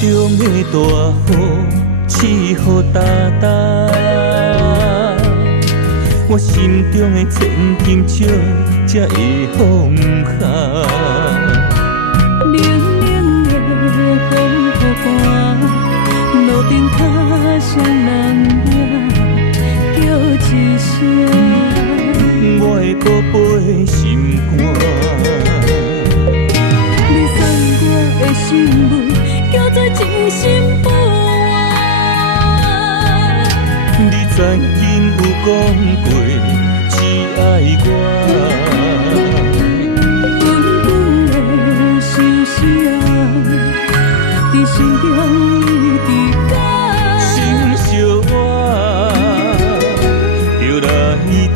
中的大雨，刺雨哒哒。我心中的千金石，才会放下。冷冷的风雨寒，路顶脚谁人名叫一声？我的宝贝心肝。你送我的信物，叫做真心不换。你曾经有讲过，只爱我。滚滚的心声，在心中一直讲。心相我，就来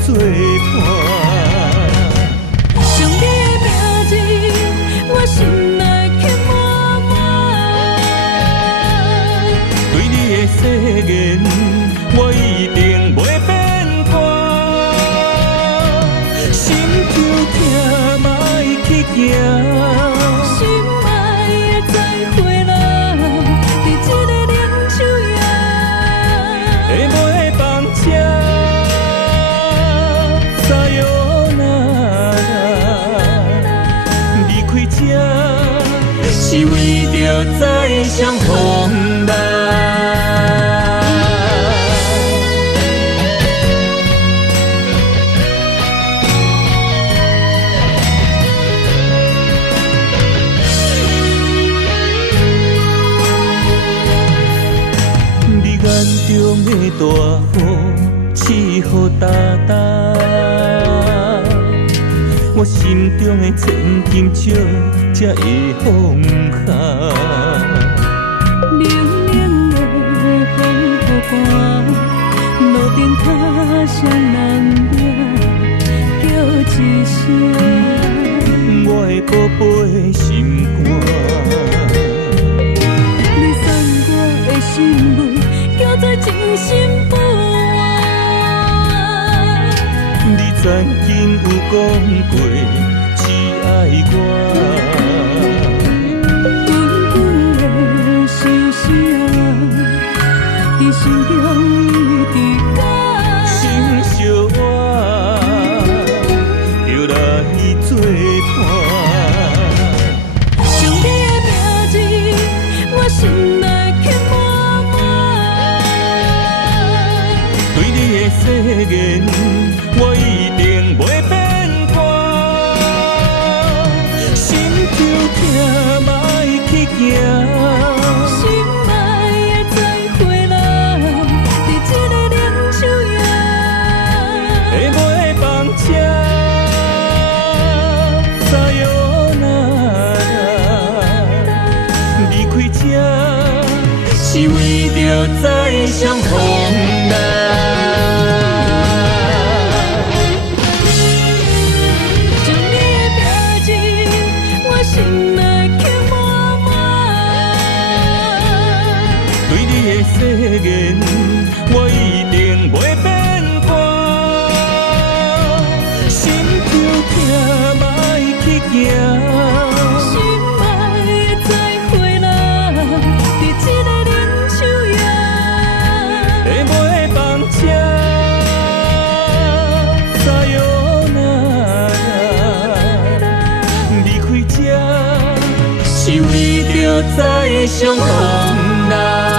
作伴。将你的名字，我心内刻满满。对你的誓言，我一定袂变卦。心就痛，莫去行。心爱的再会啦，在这个冷秋夜，会袂放车，撒哟那拉，离开这是为着再相逢来。眼中的大雨，刺雨哒哒。我心中的千金石，才会放下。冷冷的风雨寒，路顶脚谁人名叫一声？我的宝贝心肝。你送我的信物，叫做真心不换。你曾经有讲过，只爱我。滚滚的心声，在心中一直讲。心相我，就来作伴。将你的名字，我心内刻满满。对你的誓言，我一定袂变卦。心就痛，莫去行。心爱的再会啦，在这个冷秋夜，会袂放车，撒哟那拉，离开这是为着再相逢来。将你的名字，我心内刻满满。对你的誓言，我一定袂变卦。心就痛，莫去行。心爱的再会啦，在这个冷秋夜，会袂放车，撒哟那拉，离开这是为着再相逢来。